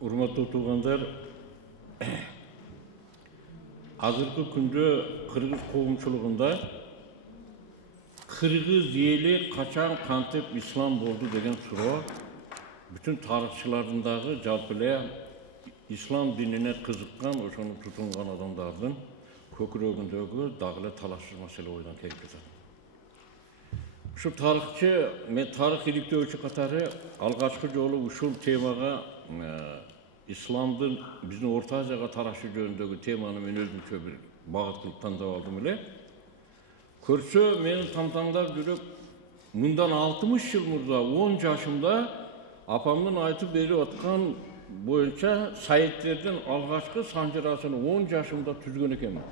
Урматтуу туугандар, азыркы күндө кыргыз коомчулугунда кыргыз эли качан кантип ислам болду деген суроо бүтүн тарыхчылардын дагы жалпы эле ислам динине кызыккан, ошону тутунган адамдардын көкүрөгүндөгү дагы эле талашчу маселе бойдон келип жатат. Ушу тарыхчы, мен тарых иликтөөчү катары алгачкы жолу ушул темага исламдын биздин Орто Азияга тарашы жөнүндөгү теманы мен өзүмчө бир багыт кылып тандап алдым эле. Көрсө мени тамтаңдап жүрүп, мындан 60 жыл мурда 10 жашымда апамдын айтып берип аткан боюнча Саидтердин алгачкы санжырасын 10 жашымда түзгөн экенмин.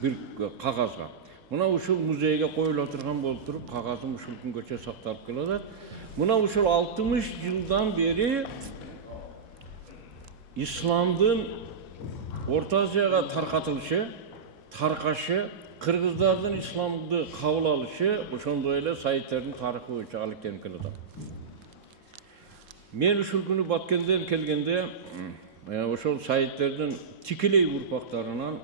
Бир кагазга. Мына ушул музейге коюла турган болуп туруп, кагазым ушул күнгөчө сакталып келатат. Мына ушул 60 жылдан бери исламдын Орто Азияга таркатылышы, таркашы, кыргыздардын исламды кабыл алышы, ошондой эле Саидтердин тарыхы боюнча алектенип келатат. Мен ушул күнү Баткенден келгенде, ошол Саидтердин тикелей урпактарынан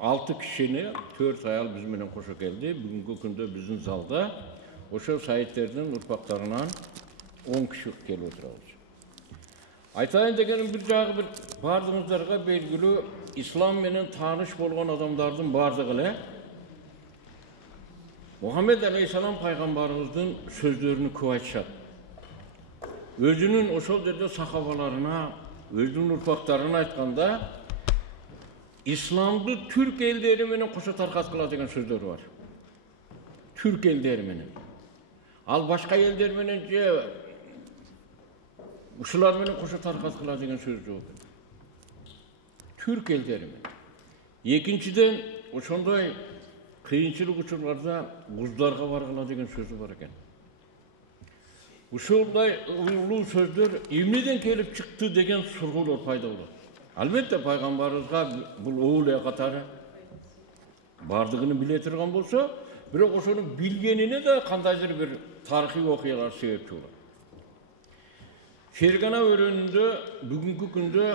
6 кишини, 4 аял биз менен кошо келди. Бүгүнкү күндө биздин залда ошол Саидтердин урпактарынан 10 киши келип отурабыз. Айтайын дегеним бир жагы бир бардыгыңыздарга белгилүү ислам менен тааныш болгон адамдардын бардыгы эле Мухаммед алейхиссалам пайгамбарыбыздын сөздөрүнү көп айтышат. Өзүнүн ошол жерде сахабаларына, өзүнүн урпактарына айтканда исламды түрк элдери менен кошо таркаткыла деген сөздөрү бар. Түрк элдери менен. Ал башка элдер менен же ушулар менен кошо таркаткыла деген сөз жок. Түрк элдери менен. Экинчиден, ошондой кыйынчылык учурларда куздарга баргыла деген сөзү бар экен. Ушундай улуу сөздөр эмнеден келип чыкты деген сургуулар пайда болот. Албетте пайгамбарыбызга бул ооле катары бардыгын биле турган болсо, бирок ошону билгенине да кандайдыр бир тарыхый окуялар себепчи болот. Фергана өрөөнүндө бүгүнкү күндө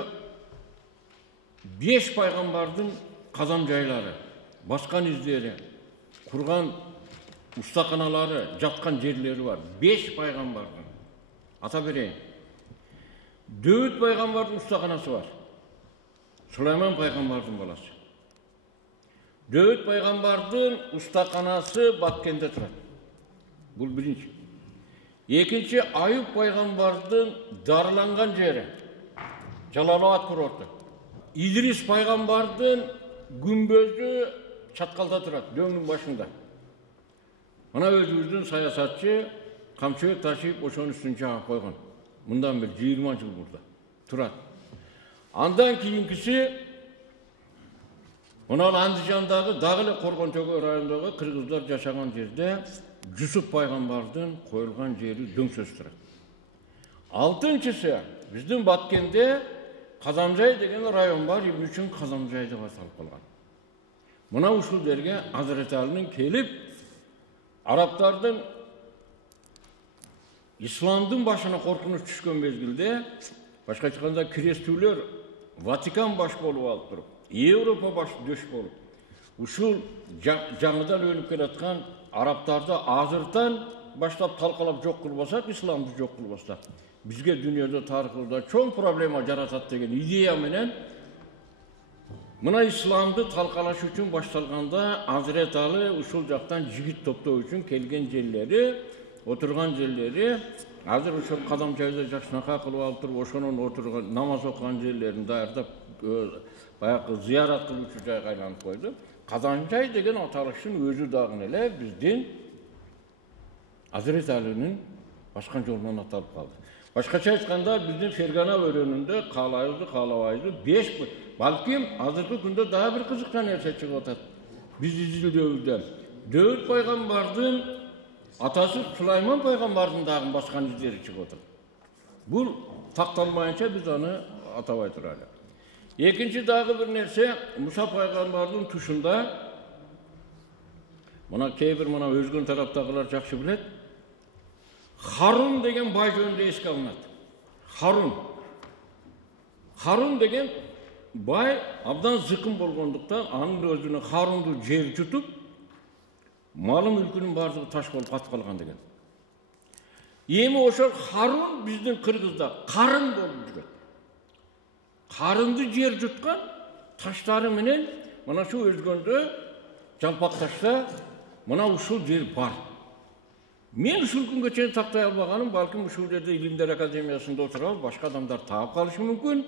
5 пайгамбардын казам жайлары, баскан издери, курган устаканалары, жаткан жерлери бар. 5 пайгамбардын. Ата берейин. Дөүт пайгамбардын устаканасы бар. Сулайман пайгамбардын баласы. Дөүт пайгамбардын устаканасы Баткенде турат. Бул биринчи. Экинчи, Аюп пайгамбардын дарыланган жери. Жалалабад курорту. Идрис пайгамбардын күмбөзү чаткалда турат, дөңнүн башында. Мына өзүбүздүн саясатчы камчыбек ташип ошонун үстүн жаап койгон. Мындан бир 20 жыл мурда турат. Андан кийинкиси мына Андижандагы дагы эле Коргонтөгө районундагы кыргыздар жашаган жерде Жусуп пайгамбардын коюлган жери дөңсөз турат. Алтынчысы биздин Баткенде Казамжай деген район бар, эмне үчүн Казамжай деп аталып калган. Мына ушул жерге Азырет Алинин келип арабтардын исламдын башына коркунуч түшкөн мезгилде башкача айтканда крестүүлөр Ватикан баш болуп алып туруп, Европа баш дөш болуп, ушул жаңыдан өлүп келаткан арабтарды азыртан баштап талкалап жок кылбасак, исламды жок кылбасак, бизге дүйнөдө тарыхыбызда чоң проблема жаратат деген идея менен мына исламды талкалаш үчүн башталганда Азырет Али ушул жактан жигит топтоо үчүн келген жерлери, отурган жерлери, азыр ошол кадам жайда жакшынака кылып алып туруп, ошонун отурган намаз окуган жерлерин даярдап, баягы зыярат кылуучу жайга айланып койду. Казанжай деген аталыштын өзү дагы эле биздин Азырет Алинин баскан жолунан аталып калды. Башкача айтканда биздин Фергана өрөөнүндө каалайбызбы, каалабайбызбы 5, балким азыркы күндө дагы бир кызыктуу нерсе чыгып атат. Биз изилдөөбүздө Дөүт пайгамбардын атасы Сулайман пайгамбардын дагы баскан издери чыгып атат. Бул такталмайынча биз аны атабай турайлы. Экинчи дагы бир нерсе, Муса пайгамбардын тушунда мына кейбир мына өзгөн тараптагылар жакшы билет. Харун деген бай жөнүндө эске алынат. Харун Harun деген бай абдан зыкым болгондуктан анын өзүнө Харунду жер жутуп, малы мүлкүнүн бардыгы таш болуп катып калган деген. Эми ошол Харун биздин кыргызда карын болуп жүрөт. Карынды жер жуткан таштары менен мына шу өзгөндө жалпак ташта мына ушул жер бар. Мен ушул күнгө чейин тактай албаганым, балким ушул жерде Илимдер академиясында отуруп башка адамдар таап калышы мүмкүн.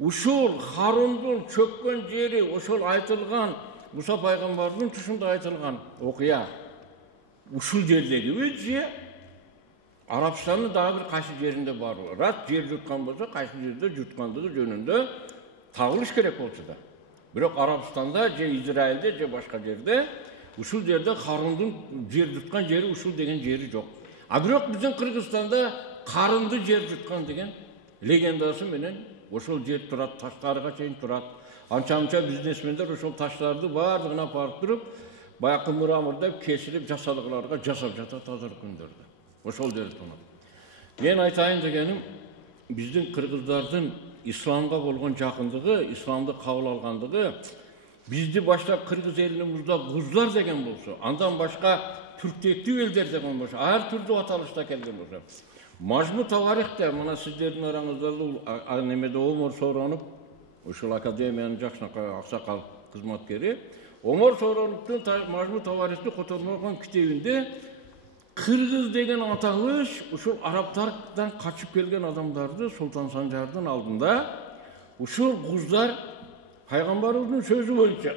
Ушул Харундун чөккөн жери, ошол айтылган Муса пайгамбардын тушунда айтылган окуя ушул жердеги же Арабстандын дагы бир кайсы жеринде бар. Рат жер жуткан болсо, кайсы жерде жуткандыгы жөнүндө табылыш керек болчу да. Бирок Арабстанда же Израилде же башка жерде ушул жерде Харундун жер жуткан жери ушул деген жери жок. А бирок биздин Кыргызстанда карынды жер жуткан деген легендасы менен ошол жер турат, таштарга чейин турат. Анча-мынча бизнесмендер ошол таштарды бардыгын апарып туруп, баякы мурамырдап, кесирип, жасалыкларга жасап жатат азыр күндөрдө. Ошол жерди тонот. Мен айтайын дегеним, биздин кыргыздардын исламга болгон жакындыгы, исламды кабыл алгандыгы, бизди баштап кыргыз элинин музда гуздар деген болсо, андан башка түрктектүү элдер деген болсо, ар түрдүү аталышта келген болсо. Мажму Таварихте, мына сиздердин араңызда немеде Омор Сооронов, ушул академиянын жакшынакай аксакал кызматкери, Омор Соороновдун Мажму Таварихти котормогон китебинде кыргыз деген аталыш ушул арабтардан качып келген адамдарды Султан Санжардын алдында ушул гуздар пайгамбарыбыздын сөзү боюнча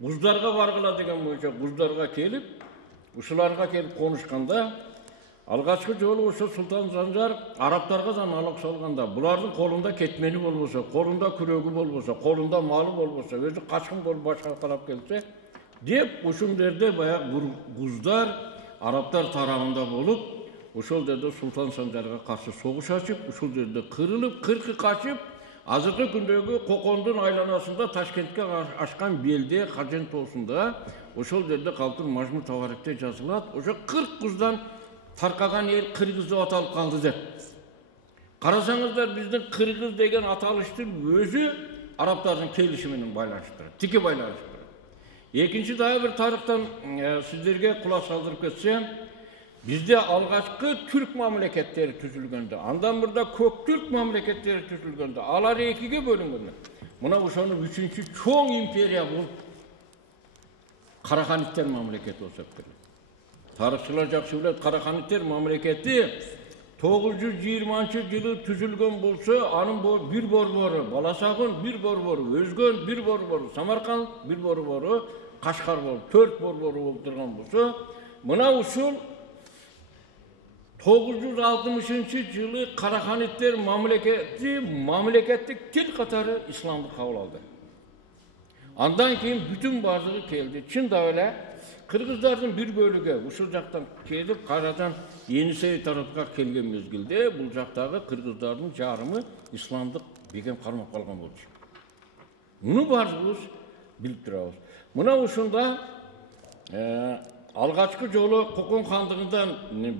гуздарга баргыла деген боюнча гуздарга келип, ушуларга келип конушканда алгачкы жолу ошо Султан Санжар арабтарга да налог салганда, булардын колунда кетмени болбосо, колунда күрөгү болбосо, колунда малы болбосо, өзү качкын болуп башка тарап келсе, деп ушул жерде баягы гуздар арабтар тарабында болуп, ошол жерде Султан Санжарга каршы согуш ачып, ушул жерде кырылып, кыркы качып, азыркы күндөгү Кокондун айланасында Ташкентке ашкан белде Кажен тоосунда ошол жерде калтыр Мажму Таварихте жазылат. Ошо 40 гуздан таркаган эл кыргыз деп аталып калды деп. Карасаңыздар биздин кыргыз деген аталыштын өзү арабтардын келиши менен байланыштыр. Тики байланыштыр. Экинчи дагы бир тарыхтан сиздерге кулак салдырып кетсем, бизде алгачкы түрк мамлекеттери түзүлгөндө, андан мурда көк түрк мамлекеттери түзүлгөндө, алар экиге бөлүнгөн. Мына ошонун 3-чү чоң империя бул Караханиттер мамлекети болуп келет. Тарыхчылар жакшы билет, Караханиттер мамлекети 920-жылы түзүлгөн болсо, анын бир борбору Баласагын, бир борбору Өзгөн, бир борбору Самарканд, бир борбору Кашкар болуп, 4 борбору болуп турган болсо, мына ушул 960-жылы Караханиттер мамлекеттик тил катары исламды кабыл алды. Андан кийин бүтүн бардыгы келди. Чында эле кыргыздардын бир бөлүгү ушул жактан келип, кайрадан Енисей тарапка келген мезгилде бул жактагы кыргыздардын жарымы исламдык бекем кармап калган болчу. Муну бардыгыбыз билип турабыз. Мына ушунда алгачкы жолу Кокон хандыгындан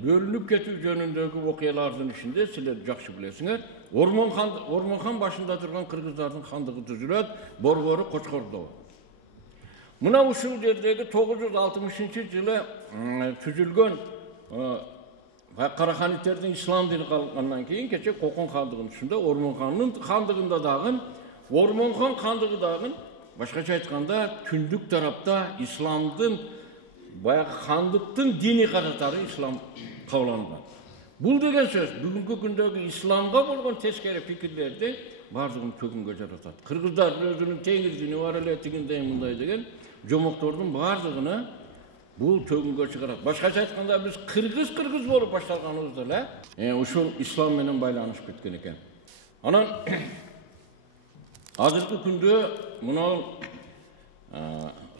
бөлүнүп кетүү жөнүндөгү окуялардын ичинде силер жакшы билесиңер, Ормон хан башында турган кыргыздардын хандыгы түзүлөт, борбору Кочкордо. Мына ушул жердеги 960-жылы түзүлгөн Караханиттердин ислам дини калгандан кийин кече Кокон хандыгынын ичинде Ормон ханынын хандыгында дагы Ормон хан хандыгы дагы башкача айтканда түндүк тарапта исламдын баягы хандыктын дини катары ислам кабыланган. Бул деген сөз бүгүнкү күндөгү исламга болгон тескери пикирлерди бардыгын төгүнгө жаратат. Кыргыздар өзүнүн теңир дини бар эле, тигиндей мындай деген жомоктордун бардыгыны бул төгүнгө чыгарат. Башкача айтканда биз кыргыз болуп башталганыбызда эле ушул ислам менен байланышып кеткен экен. Анан азыркы күндө мына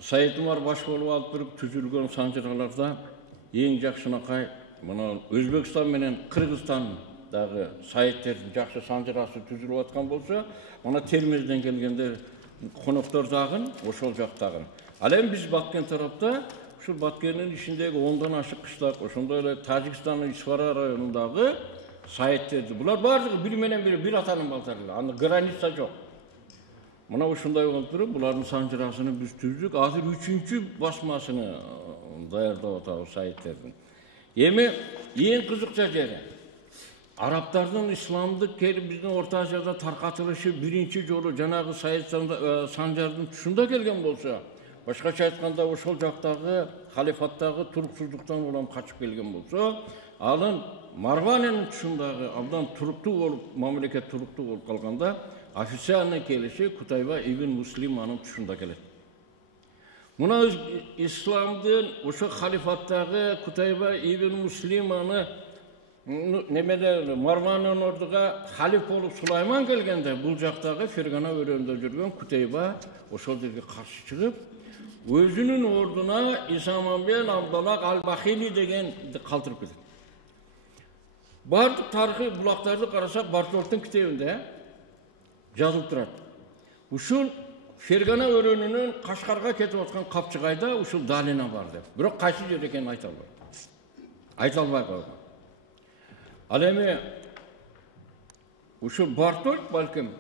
Сайыт Умар баш болуп алып туруп түзүлгөн санжыраларда эң жакшынакай мына Өзбекстан менен Кыргызстандагы сайыттердин жакшы санжырасы түзүлүп аткан болсо, мына Термезден келгендер коноктор дагы ошол жактагы. Ал эми биз Баткен тарапта ушул Баткендин ичиндеги 10дан ашык кыштак, ошондой эле Тажикстандын Ишвара районундагы Saidlerdi. Bular bardығы bir menen bir atanın baltarları. Anda granitsa yok. Mına uşunday olup durup, buların sancırasını biz tüzdük. Azır 3. basmasını dayarda otağı Saidlerдің. Emi, en kızıkça jeri. Araplardan İslamdık gelip bizden Orta Asya'da tarqatılışı birinci jolu janağı Said Sancar'dın tuşunda gelgen bolsa, başkaça aytkanda oşol jaqtagı halifattagı turuksuzluktan olan kaçıp gelgen bolsa, alın Marvanen'in tuşundagı abdan turuktug olup, mamleket turuktug olup kalganda, Afisyan'a kelişi Kutayba ibn Musliman'ın tuşunda gelir. Buna İslam'dın oşo halifattagı Kutayba ibn Musliman'ı nemeler Marvan'ın orduga halif olup Sulayman gelgende bul jaqtagı Fergana örönde жүрген Kutayba oşol жерге karşı çıkıp özünün orduna İsam ben Abdallah al-Bakhili degen kaldırıp ketedi. Bardık tarihi bulaklardı karasak Bartolt'un kitabında жазылып турат. Ушул Fergana örönünün Kaşgarga ketip atkan Kapçıgayda ушул Dalina бар деп. Бирок кайсы жер экенин айта албайт. Айта албай калган. Ал эми ушул Бартолт балким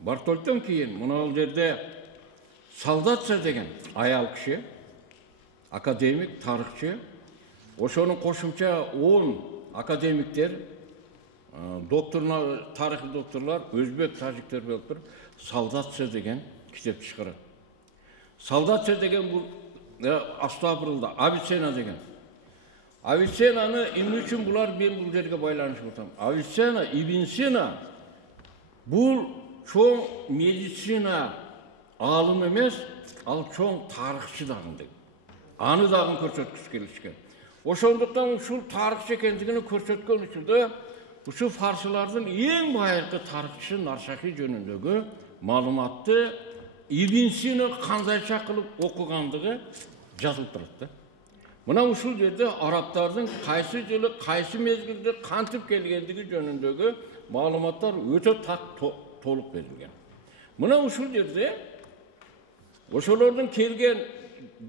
Бартолттон кийин мына бул жерде Солдатша деген аял киши, академик, тарыхчы, ошонун кошумча 10 академиктер, doktorlar, tarihi doktorlar, Özbek, Tacikler болуп туруп, Солдатша деген kitap çıkarır. Солдатша деген bu Astagfirullah, Avicena деген. Avicena'nı İbn üçün bular ben bu yerge baylanış bulsam. Avicena, İbn Sina bu çok medisina alım emes, al çok tarihçi dağındı. Anı dağın körçötküsü gelişken. Oşonduktan uşul tarihçi kendini körçötken uçuldu. Uşul Farsılardan en bayırkı tarihçi Narşaki jönündögü malumatты İbn Sina kandayça kılıp okugandığı жазылып turuptu. Mına uşul yerde Araplardan kaysı yılı, kaysı mezgilde kantip gelgendiği jönündögü malumatlar öte tolup verilgen. Mına uşul yerde oşolardan kelgen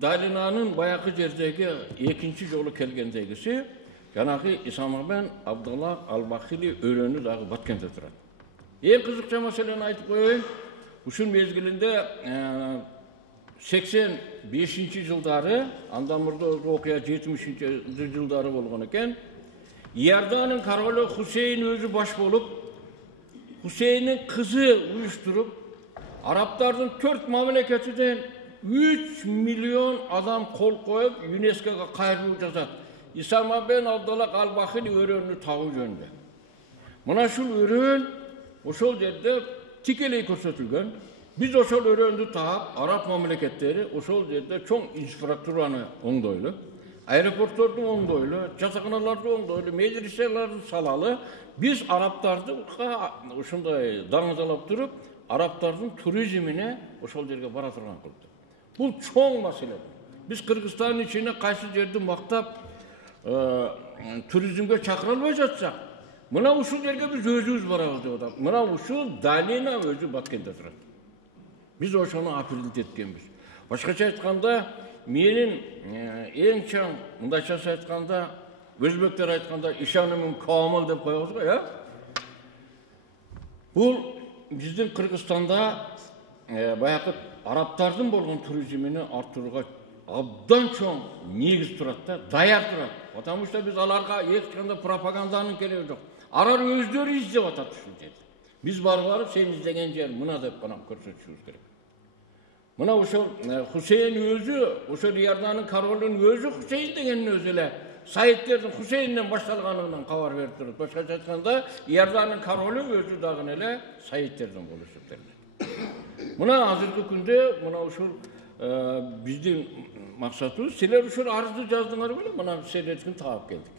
Dalina'nın bayakı yerdeki ikinci yolu kelgendegisi janagı İsam ben Abdallah al-Bakhili örönü dağı Batkent'e turat. En kızıkça meseleni aytıp koyayım. Uşul mezgilinde 85. yılları, andan burada okuya 70. yılları bolgan eken, Yardan'ın karolu Hüseyin özü baş bolup, Hüseyin'in kızı uyuşturup, Araplardan 4 mamleketinden 3 milyon adam kol koyup UNESCO'ga kayırlığı жазат. İsam ben Abdallah al-Bakhili örönünü tağı jönde. Mına şul örön, oşol yerde tikeleyi көрсөтүлгөн. Biz oşol öröndü taap, Arap mamleketleri oşol yerde çok infrastrukturanı oңdoйлу, aeroportlardı oңdoйлу, jasakanalarda oңdoйлу, meclislerlerdi salalı. Biz Araplardı uşunday dаңızalap durup, Arapların turizmine oşol yerge bara turgan kıldı. Bu çoğ mesele. Biz Kırgızistan'ın içine kaysı yerde maktap turizmge çakıralmay jatsak, mına uşul yerge biz özümüz barabız deyip atam. Mına uşul Dalina özü Batkent'te turat. Biz oşonu apilit etkenmiz. Başkaça aytkanda, menin en çaң, mındayçası aytkanda, Özbekler aytkanda, işanımın kamil dep koyabız ya. Bu bizden Kırgızistan'da bayakı Araplardan bolgan turizmini arttırıga abdan çoğ negiz turatda, dayar turat. Потому что biz alarga eskanda propagandanın kereği yok. Arar özleri izlep atat uşul dedi. Biz barıp sen izlegen yer mına dep kanap körсөтүшүбүз керек. Mına oşol Hüseyin özü, oşol Yardan'ın karolunun özü Hüseyin degenin özü ele. Saidlerden Hüseyin'den baştalganından kabar verip durur. Başkaça aytkanda Yardan'ın karolunun özü dağın ele Saidlerden boluşup derler. Mına hazırkı günde mına oşol bizden maksatımız siler oşol arızı jazdığınlar bile mına seyretkin taap geldik.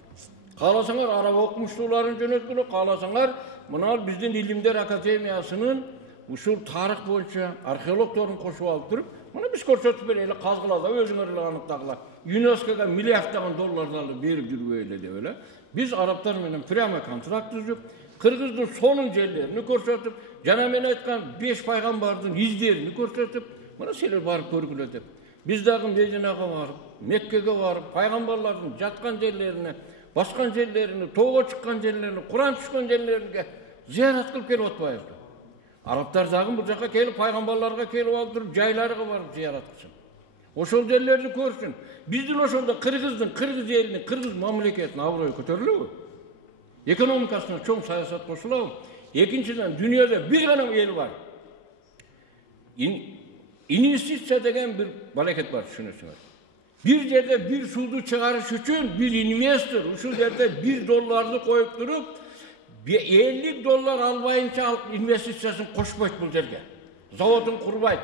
Kalasaňar Arap okumuşluların jönötkülü, kalasaňar mına bizden İlimler Akademiyasının uşul tarih boyunca arkeologların koşup alıp durup, bunu biz körсөтүп bereli kazgılada özüňerle anyktagılar. UNESCO'ga milyardlagan dollarlarla berip жүрüp de öyle. Biz Araplar menen prama kontrakt tüzüp, Kırgızdın sonun yerlerini körсөтүp, jana men aytkan 5 paygambardın izlerini körсөтүp, mana seler barıp körgüle dep. Biz dagы Medinaga barıp, Mekke'ge barıp, paygambarların jatkan yerlerine baskan yerlerini, toğa çıkkan yerlerini, Kur'an düşkön yerlerini ziyaret kılıp gelip atmayızdı. Araplar zagın bu jaka kelip, paygambarlarga kelip alıp, jaylarga barıp ziyaret kılsın. Oşol yerlerini görsün. Bizdin oşolda Kırgız elini, Kırgız mamleketini avroyu kötörülüyor. Ekonomikasına çok siyasat koşuluyor. İkinciden dünyada bir gana el var. İnvestitsiya degen bir hareket var düşünürsünüz. Bir yerde bir sudu çıkarış için bir investor, şu yerde $1 koyup durup, $50 almayınca investisyasını koşmayıp bu yerge. Zavodun kurbayıp.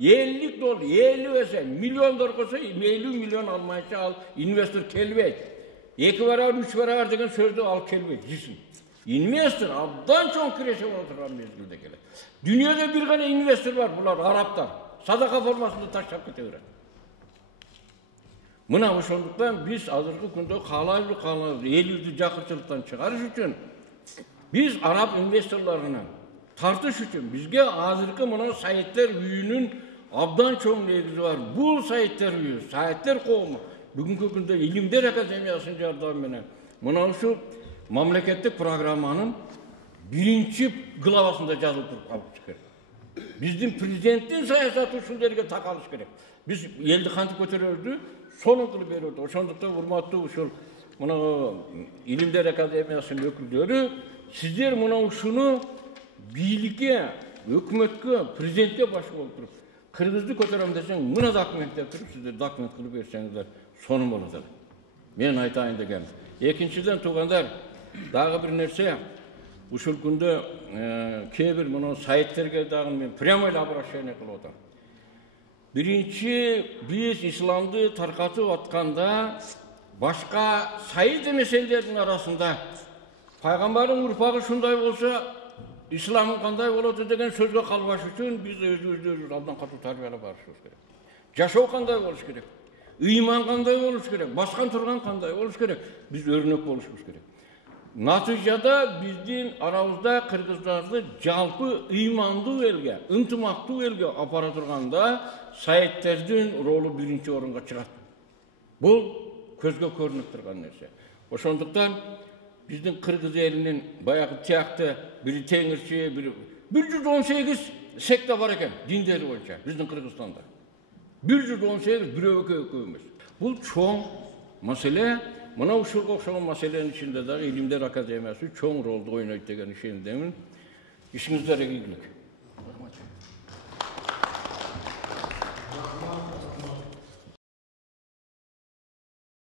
$50 verse, $1.000.000 koysa, 50 milyon almayınca al, investor kelbeyt. 2 beraber, 3 beraber degen sözde al kelbeyt, cisim. Investor, abdan çok kireşe oturan mezgilde gelir. Dünyada bir tane investor var, bunlar Araplar. Sadaka formasında taşlap gidiyorlar. Buna hoşolduktan biz azırkı kundu kalaylı eliyüzü jakırçılıktan çıkarış için biz Arap investorlarına tartış için bizge azırkı buna sayetler büyüğünün abdan çok negizi var. Bu sayetler büyüğü, sayetler kovmu. Bugünkü günde İlimler Akademiyası'nın yardımıyla buna şu mamleketlik programının 1. glavasında yazılıp kalıp çıkar. Bizim prezidentin siyasatı şunlarga takalış gerek. Biz eldi kanti götürürdü, sonun kılıp verirdi. Oşondukta hurmatlı uşul buna İlimler Akademiyası'nın öküldörü, sizler buna şunu birlikte, hükümetke, prezidentke başı oldurup, Kırgızlı götürem desen, buna dokument yaptırıp, sizler dokument kılıp verseniz sonum oladır. Ben aytayın da geldim. İkinciden tuğanlar, daha bir nerse, uşul günde kebir bunu sayetlerge dağın men pryamoyla обращение kılıp. Birinci, biz İslam'dı tarkatıp atkanda, başka sayet meselelerin arasında, Peygamberin urpağı şunday olsa, İslam'ın kanday oladı degen sözge kalbaş için biz özümüz Rab'dan katı tarbiyala barışıyoruz gerek. Jaşao kanday oluş gerek. İman kanday oluş gerek. Baskan turgan kanday oluş gerek. Biz örnek oluşmuş gerek. Natijada bizden aramızda Kırgızlardı jalpı imandı elge, ıntımaktı elge aparaturganda sayetlerden rolü birinci orunga çıgat. Bu közge körünüp turgan nerse. Oşonduktan bizden Kırgız elinin bayağı tiyaktı, biri teңirçi, biri 118 sekte var eken dinderi boyunca bizden Kırgızstanda. 118 biröke-ököyümüz. Bu çoğun mesele, buna uşulga okşagan meselenin içinde de İlimler Akademiyası çoğun rolda oynayıp degen işindemin. İşinizlere ilgilik.